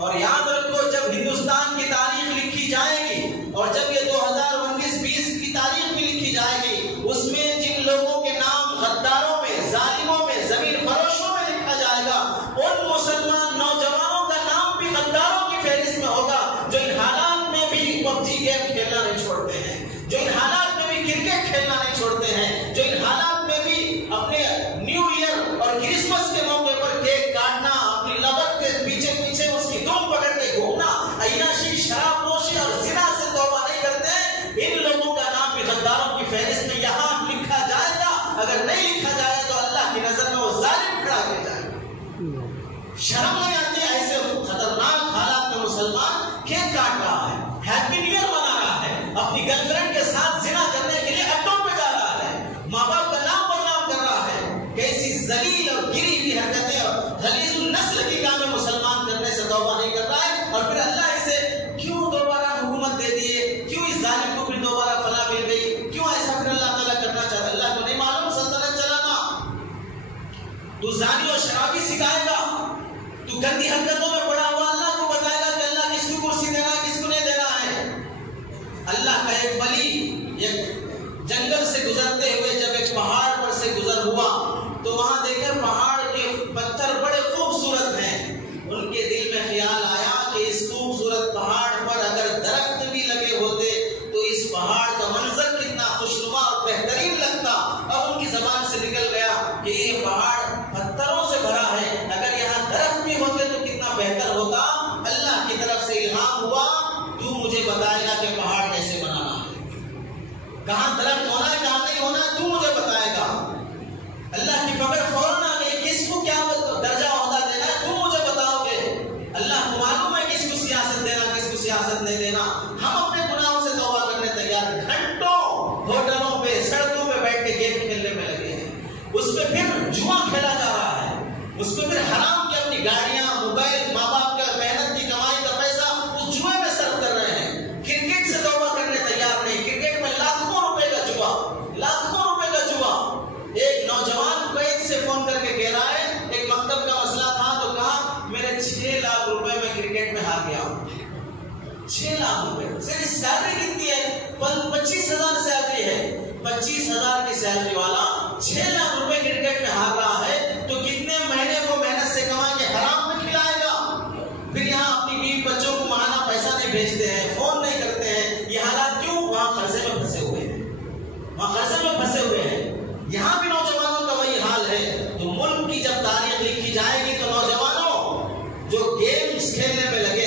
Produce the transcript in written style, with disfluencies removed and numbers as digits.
اور یاد رکھو جب ہندوستان کی تاریخ لکھی جائے گی اور جب یہ 2019-20 کی تاریخ بھی لکھی جائے گی، اس میں جن لوگوں کے نام غداروں میں، ظالموں میں، زمین فروشوں میں لکھا جائے گا، ان مسلمان نوجوانوں کا نام بھی غداروں کی فہرست میں ہوگا، جو ان حالات میں بھی PUBG گیم کھیلنا نہیں چھوڑتے ہیں، جو ان حالات میں بھی کرکٹ کھیلنا نہیں چھوڑتے ہیں، جو ان حالات میں بھی اپنے نیو ایئر اور کرسمس کے موقع پر کیک کاٹنا، اپنی لبت کے پیچھے پیچھے اس کی دم پکڑ کے گھومنا، عیاشی، شراب نوشی اور زنا سے توبہ نہیں کرتے ہیں، ان لوگوں کا نام بھی غداروں کی فہرست میں یہاں لکھا جائے گا۔ اگر نہیں لکھا جائے تو اللہ کی نظر میں وہ ظالم کھڑا کر جائے گا۔ شرم نہیں آتی ایسے خطرناک حالات میں مسلمان کیک کاٹ رہا ہے، ہیپی نیو ایئر منا رہا ہے، اپنی گرل فرینڈ کے ساتھ زنا کرنے کے لیے اڈوں پہ جا رہا ہے، ماں باپ کا نام بدنام کر رہا ہے۔ کیسی ذلیل اور گری ہوئی حرکتیں اور غلیظ النسل کی کام مسلمان کرنے سے توبہ نہیں کر رہا ہے، اور پھر اللہ اسے کیوں دوبارہ حکومت دے دیے، کیوں اس ظالم کو پھر دوبارہ فلاح مل گئی، کیوں ایسا پھر اللہ تعالیٰ کرنا چاہتا ہے؟ اللہ کو نہیں معلوم سلطنت چلانا؟ تو زانی اور شرابی سکھائے گا، تو گندی حرکتوں میں پڑا ہوا اللہ کو بتائے گا کہ اللہ کس کو کرسی دینا ہے، کس کو نہیں دینا ہے۔ اللہ کا ایک ولی ایک جنگل سے گزرتے ہوئے جب ایک پہاڑ پر سے گزر ہوا تو وہاں دیکھے پہاڑ کے پتھر بڑے خوبصورت ہیں۔ ان کے دل میں خیال آیا کہ اس خوبصورت پہاڑ پر اگر درخت بھی لگے ہوتے تو اس پہاڑ کا منظر کتنا خوشنما اور بہترین لگتا۔ اب ان کی زبان سے نکل گیا کہ یہ پہاڑ پتھروں سے بھرا ہے، اگر یہاں درخت بھی ہوتے تو کتنا بہتر ہوتا۔ اللہ کی طرف سے الہام ہوا، تو مجھے بتائے گا کہ پہاڑ کیسے بنانا ہے، کہاں درخت ہونا ہے کہاں نہیں ہونا ہے، تو مجھے بتائے گا۔ اللہ کی پکڑ فوراً آ گئی، کس کو کیا درجہ عہدہ دینا ہے تم مجھے بتاؤ گے۔ اللہ کو معلوم ہے کس کو سیاست دینا، کس کو سیاست نہیں دینا۔ ہم اپنے گناہوں سے توبہ کرنے تیار ہیں، گھنٹوں ہوٹلوں پہ سڑکوں پہ بیٹھ کے گیم کھیلنے میں لگے ہیں، اس پہ پھر جوا کھیلا جا رہا ہے، اس پہ پھر حرام کی اپنی گاڑیاں، موبائل، ماں باپ کا محنت کی کمائی کا پیسہ اس جوئے میں صرف کر رہے ہیں۔ کرکٹ سے توبہ کرنے تیار نہیں، کرکٹ میں لاکھوں روپے کا جوا، لاکھوں روپے کا جوا۔ ایک نوجوان کویت سے فون کر کے کہہ رہا ہے ایک مکتب کا مسئلہ تھا تو کہا میرے 6 لاکھ روپے میں کرکٹ میں ہار گیا ہوں۔ 6 لاکھ روپے، صرف سیلری کتنی ہے؟ 25,000 سیلری ہے، 25,000 کی سیلری والا 6 لاکھ روپے کرکٹ میں ہار رہا ہے تو کتنے مہینے کو محنت سے کما کے حرام میں کھلائے گا؟ پھر یہاں اپنی بیوی بچوں کو ماہانہ پیسہ نہیں بھیجتے ہیں، فون نہیں کرتے ہیں۔ یہ حالات کیوں؟ وہاں قرضے میں پھنسے ہوئے ہیں، وہاں قرضے میں پھنسے ہوئے ہیں۔ یہاں بھی نوجوانوں کا وہی حال ہے۔ تو ملک کی جب تاریخ لکھی جائے گی تو نوجوانوں جو گیمز کھیلنے میں لگے